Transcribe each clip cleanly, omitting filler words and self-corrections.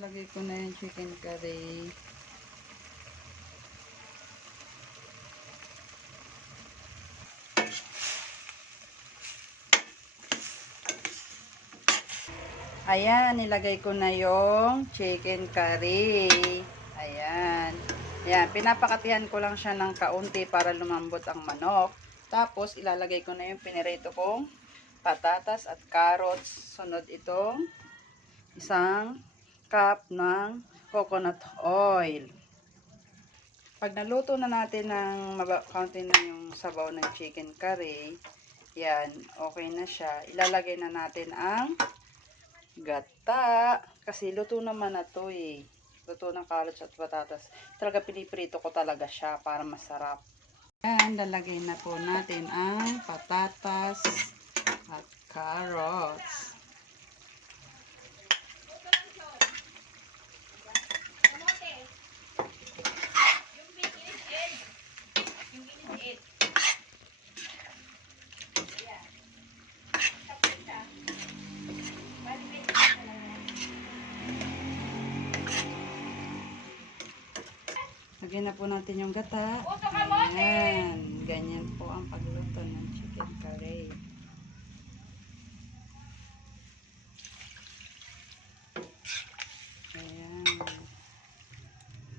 lagay ko na yung chicken curry. Ayan, nilagay ko na yung chicken curry. Ayan. Ayan, pinapakatihan ko lang siya ng kaunti para lumambot ang manok. Tapos, ilalagay ko na yung pinirito kong patatas at carrots. Sunod itong isang cup ng coconut oil. Pag naluto na natin ng kaunti na yung sabaw ng chicken curry, yan, okay na siya. Ilalagay na natin ang gata. Kasi luto naman na to eh. Luto ng carrots at patatas. Talaga piniprito ko talaga siya para masarap. Yan, lalagay na po natin ang patatas at carrots. Lagyan na po natin yung gata. Ayan. Ganyan po ang pagluto ng chicken curry. Ayan.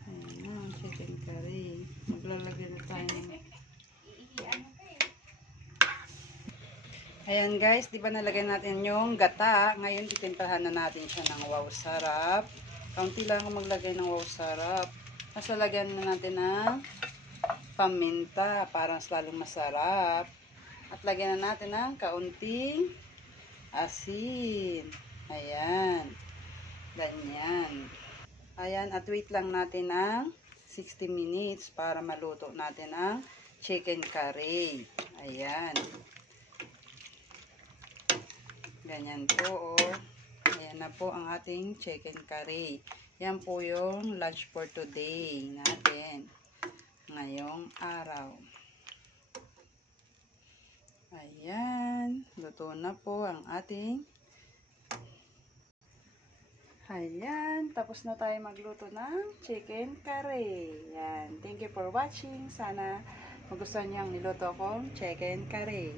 Ayan ang chicken curry. Maglalagay na tayo ng... Ayan guys, di ba nalagay natin yung gata? Ngayon, titimplahan na natin siya ng wow sarap. Kaunti lang ako maglagay ng wow sarap. Tapos lagyan na natin ng paminta para lalong masarap. At lagyan na natin ng kaunting asin. Ayan. Ganyan. Ayan. At wait lang natin ng 60 minutes para maluto natin ang chicken curry. Ayan. Ganyan po. Oh. Ayan na po ang ating chicken curry. Yan po yung lunch for today natin. Ngayong araw. Ayan. Luto na po ang ating. Ayan. Tapos na tayo magluto ng chicken curry. Ayan. Thank you for watching. Sana magustuhan niyo ang niluto kong chicken curry.